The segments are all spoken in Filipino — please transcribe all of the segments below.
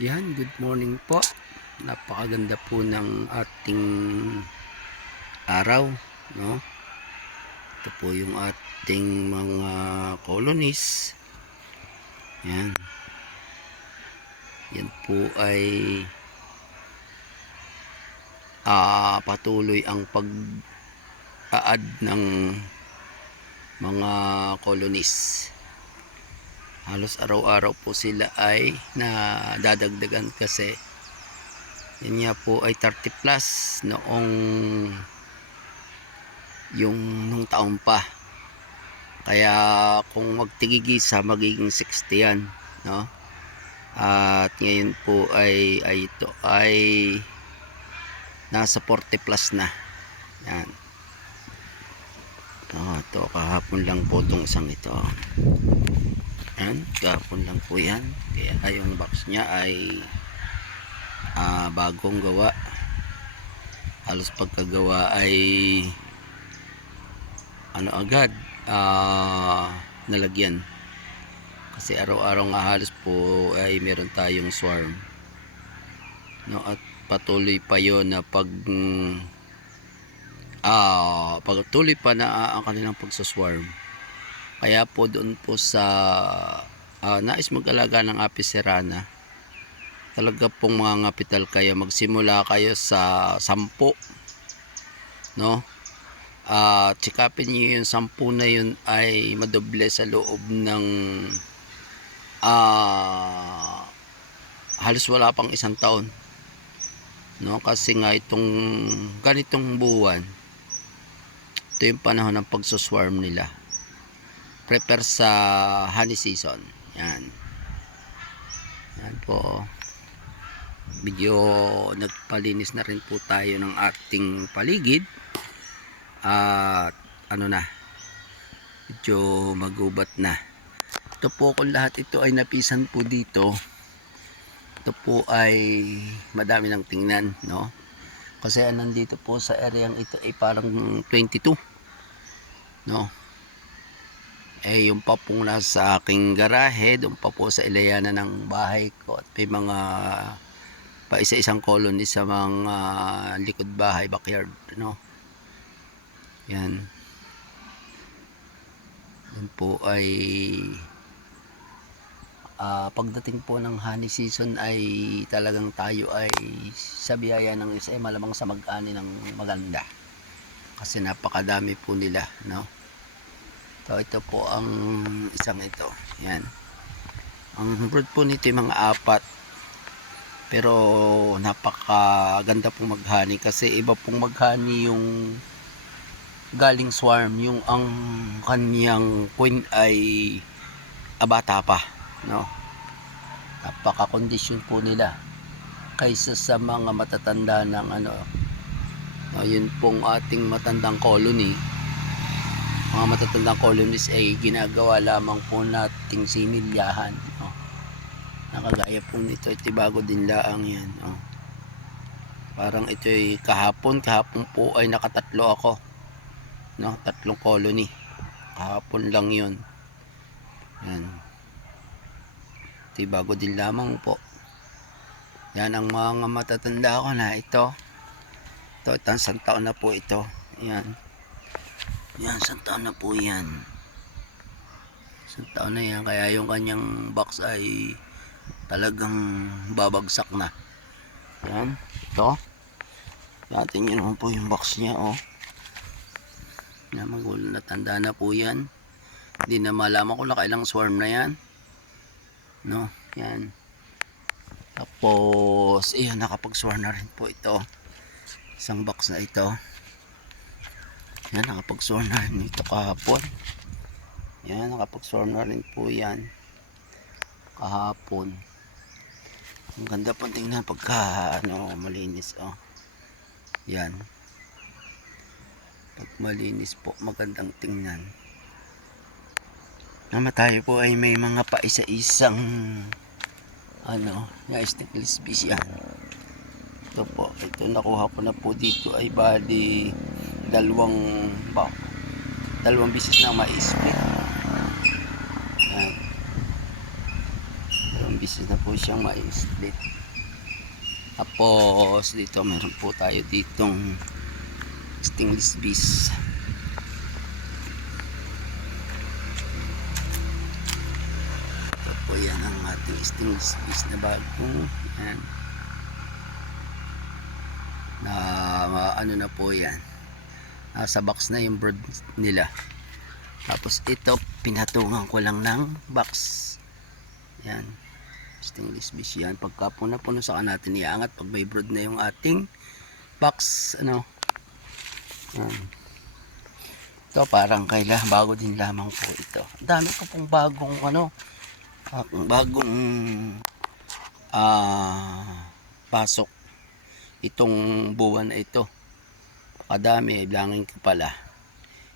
Yan, good morning po. Napakaganda po ng ating araw, no? Ito po yung ating mga colonies. Yan. Yan po ay patuloy ang pag-add ng mga colonies. Halos araw-araw po sila ay nadadagdagan kasi yan nga po ay 30 plus noong nung taon pa. Kaya kung magtigigisa magiging 60 yan, no? At ngayon po ito ay nasa 40 plus na. Yan. Ito kahapon lang po itong isang ito. Yan, kahapon lang po yan. Kaya yung box niya ay bagong gawa. Halos pagkagawa ay agad nalagyan. Kasi araw-araw nga halos po ay meron tayong swarm, no? At patuloy pa yon na patuloy pa na ang kanilang pagsaswarm. Kaya po doon po sa nais mag-alaga ng Apis cerana, talaga pong mga ngapital kayo, magsimula kayo sa 10, no? Tsikapin nyo yung 10 na yun ay madoble sa loob ng halos wala pang isang taon, no? Kasi nga itong ganitong buwan, ito yung panahon ng pagsuswarm nila. Prepare sa honey season. Yan. Yan po. Medyo nagpalinis na rin po tayo ng ating paligid. At medyo magubat na. Ito po, kung lahat ito ay napisan po dito, ito po ay madami ng tingnan, no? Kasi nandito po sa area ito ay parang 22, no? Yung pa pong nasa aking garahe, doon pa po sa ilayana ng bahay ko, at may mga pa isa-isang colony sa mga likod bahay, backyard, no? Yan. Yan po ay pagdating po ng honey season ay talagang tayo ay sa biyaya ng isa ay malamang sa mag-ani ng maganda. Kasi napakadami po nila, no? Ito po ang isang ito. Yan. Ang brood po nito yung mga 4. Pero napakaganda pong maghani kasi iba pong maghani yung galing swarm, yung ang kanyang queen ay bata pa, no? Napaka-condition po nila kaysa sa mga matatanda ng yun pong ating matandang colony. Mga matatandang colonies ay ginagawa lamang po nating similyahan, no? Nakagaya po nito, ito bago din laang yan, no? Parang ito ay kahapon po ay nakatatlo ako, no? 3 colony kahapon lang yun. Yan, ito bago din lamang po. Yan ang mga matatanda ko na ito isang taon na po ito. Yan, isang taon na po yan. Isang taon na yan. Kaya yung kanyang box ay talagang babagsak na. Yan. Ito. Natin yun naman po yung box niya. Yan, magulo na, tanda na po yan. Hindi na malaman ko na kailang swarm na yan, no? Yan. Tapos nakapag-swarm na rin po ito. Isang box na ito. Yan, nakapag-swarm na rin ito kahapon. Yan, nakapag-swarm na rin po yan kahapon. Ang ganda po tingnan pagka malinis, yan. Pag malinis po, magandang tingnan. Tayo po ay may mga pa isa-isang stigless fish yan. Ito po, ito nakuha ko na po dito ay bali 2 bisis na ma-split. Yan. 2 beses na po siyang ma-split. Tapos dito meron po tayo ditong stainless piece. Ito po yan ang ating stainless piece na bago. Yan. Na ano na po yan. Nasa box na yung brood nila. Tapos ito pinatungan ko lang ng box. Yan. Stainless piece yan. Pagka puno saka natin iangat pag may brood na yung ating box. Ano. Yan. Ito parang bago din lamang po ito. Ang dami ko pong bagong pasok itong buwan na ito. Kadami, bilangin ko pala.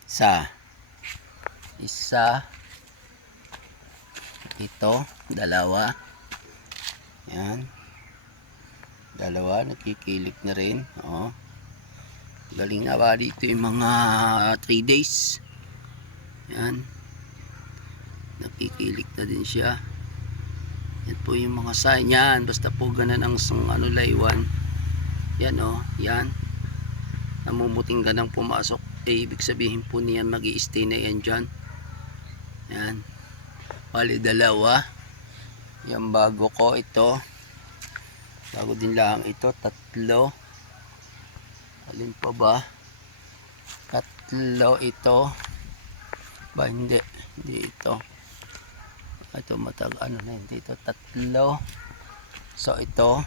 Isa, ito, dalawa. Yan. Dalawa, nakikilik na rin. Oh. Galing na ba dito yung mga 3 days. Yan. Nakikilik na din siya. Yan po yung mga sign. Yan. Basta po ganun ang laywan. Yan o. Yan. Namumuting ganang pumasok. Ibig sabihin po niyan mag-i-stay na yan dyan. Yan. Bali dalawa. Yan bago ko ito. Bago din lang ito. 3. Alin pa ba? 3 ito. Ba hindi ito. Ito hindi ito 3. So ito,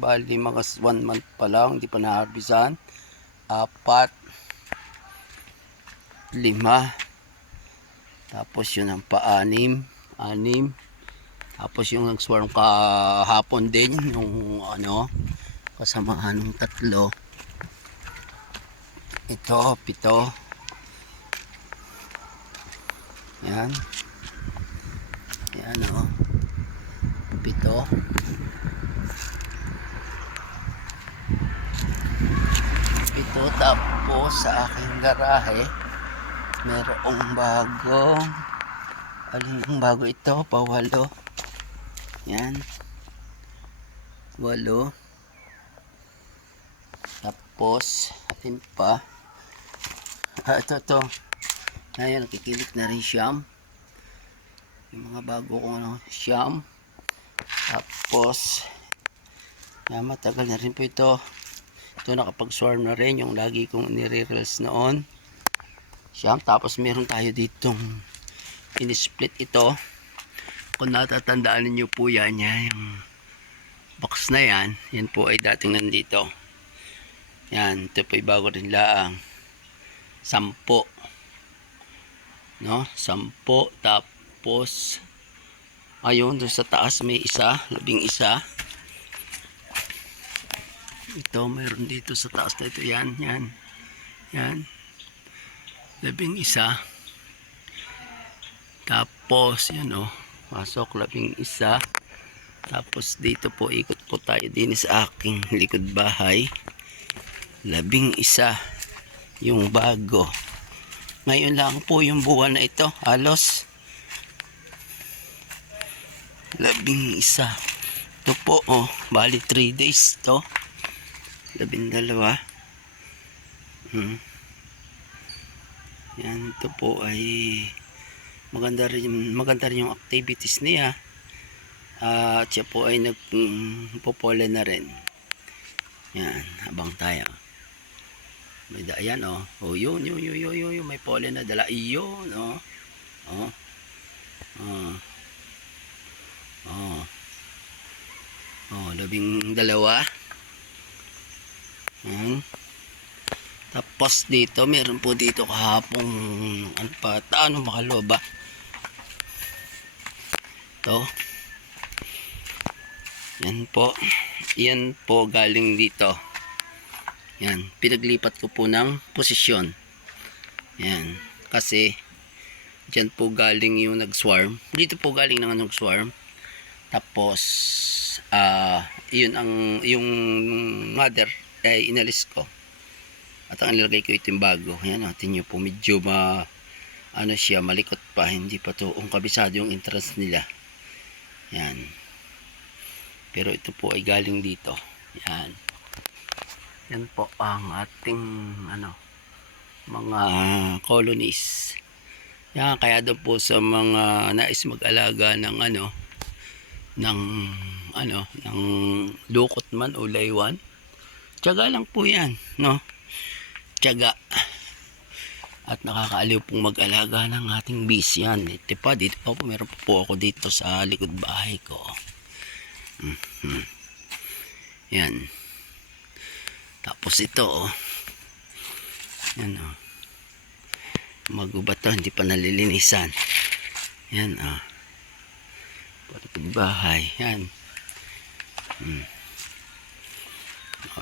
bali mga 1 month pa lang, hindi pa naharbisan. 4, 5. Tapos yun ang pa-6. Tapos yung nag-swarm kahapon din, yung kasamahan ng 3. Ito, 7. Yan. Yan o. 7. Tapos sa aking garahe merong bagong yung bago ito, 8. Yan. 8. Tapos atin pa ito ngayon nakikilik na rin siyam, yung mga bago kong siyam. Tapos matagal na rin po ito nakapag-swarm na rin yung lagi kong nire-reels noon siyam. Tapos meron tayo ditong in-split ito, kung natatandaan niyo po yan, yung box na yan po ay dating nandito. Yan, ito po ay bago rin laang 10, no? 10. Tapos ayun, doon sa taas may 11. Ito mayroon dito sa taas na ito. Yan 11. Tapos yan pasok 11. Tapos dito po ikot po tayo din sa aking likod bahay. 11 yung bago. Ngayon lang po yung buwan na ito, halos 11. Ito po bali 3 days to. 12. Yan, ito po ay maganda rin yung activities niya. At siya po ay nagpopole na rin. Yan, habang tayo. May ayan yun, may pollen na dala iyon 12. Tapos dito meron po dito kahapong makaloba to. Yan po galing dito. Yan, pinaglipat ko po ng posisyon. Yan, kasi dyan po galing yung nag-swarm. Dito po galing ng nag-swarm. Tapos yung mother ay inalis ko. At ang nilagay ko ito yung bago. Yan, natin nyo po medyo siya, malikot pa. Hindi pa to kabisado yung entrance nila. Yan. Pero ito po ay galing dito. Yan. Yan po ang ating mga colonies. Yan, kaya doon po sa mga nais mag-alaga ng ng lukot man o laywan. Tiyaga lang po yan, no? Tiyaga. At nakakaaliw pong mag-alaga ng ating bees yan. Dito pa po, meron po ako dito sa likod bahay ko. Yan. Tapos ito, yan, magubat to, hindi pa nalilinisan. Yan, likod bahay. Yan.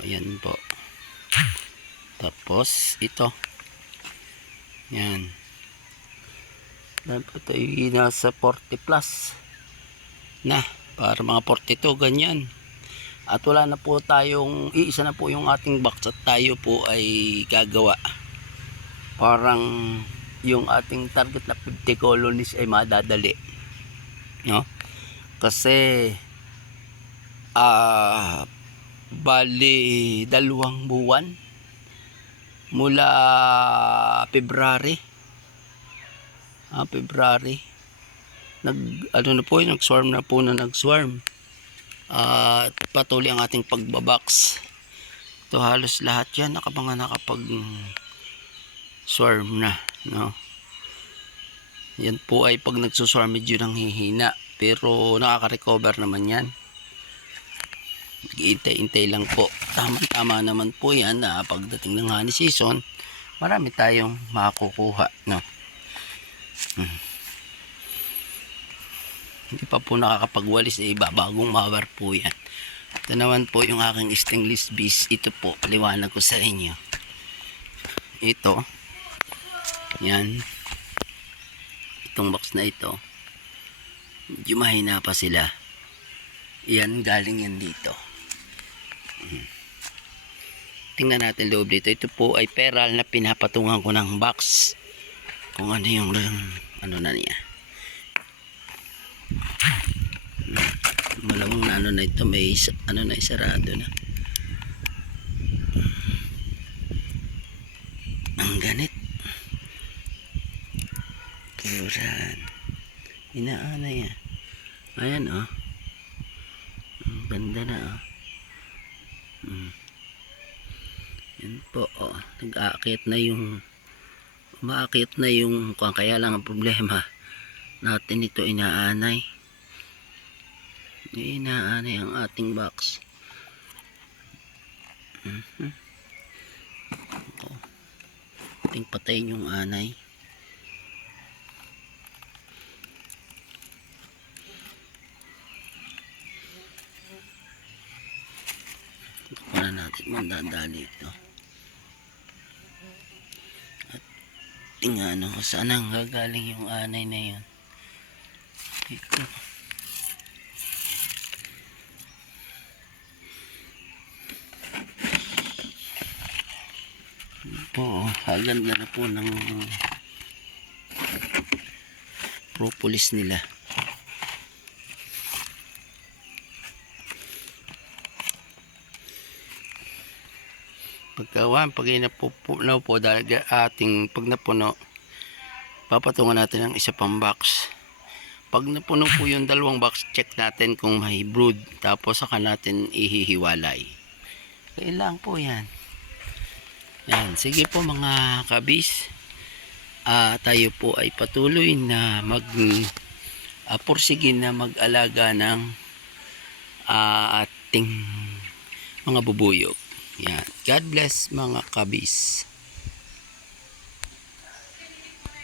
Yan po. Tapos ito. Yan. Yan po, ito yung nasa 40 plus na. Para mga 42, ganyan. At wala na po tayong, iisa na po yung ating box at tayo po ay gagawa. Parang yung ating target na 50 colonies ay madadali. No? Kasi, bali 2 buwan mula February. February. Nag-swarm na po nag-swarm. At patuloy ang ating pagbabox. Ito halos lahat yan nakapag-swarm na, no? Yan po ay pag nagsuswarm medyo nang hihina, pero nakaka-recover naman yan. Hintay-hintay lang po. Tama naman po yan na pagdating ng honey season, marami tayong makukuha, no? Hindi pa po nakakapagwalis, bagong mawar po yan. Ito naman po yung aking stainless bees. Ito po, paliwanag ko sa inyo. Ito, yan, itong box na ito, medyo mahina pa sila. Yan, galing yan dito. Tingnan natin loob dito. Ito po ay peral na pinapatungan ko ng box. Kung ano yung na niya. Malamang na na ito, may na isarado na. Ang ganit. Kuran. Inaana yan. Ayan, ang ganda na, yan po, nag-aakit na yung umaakit na yung kaya lang ang problema natin, ito inaanay ang ating box. Ating patayin yung anay. Para natin mandadali ito. At tingnan ko saan ang gagaling yung anay na yun. Ito. Po, ganda na po ng propolis nila. Pag napuno po dahil ating pag napuno, papatungan natin ang isa pang box. Pag napuno po yung 2 box, check natin kung may brood, tapos saka natin ihihiwalay. Kailangan po yan. Yan, sige po mga kabis, tayo po ay patuloy na pursige na mag-alaga ng ating mga bubuyog. Yan. God bless mga kabis.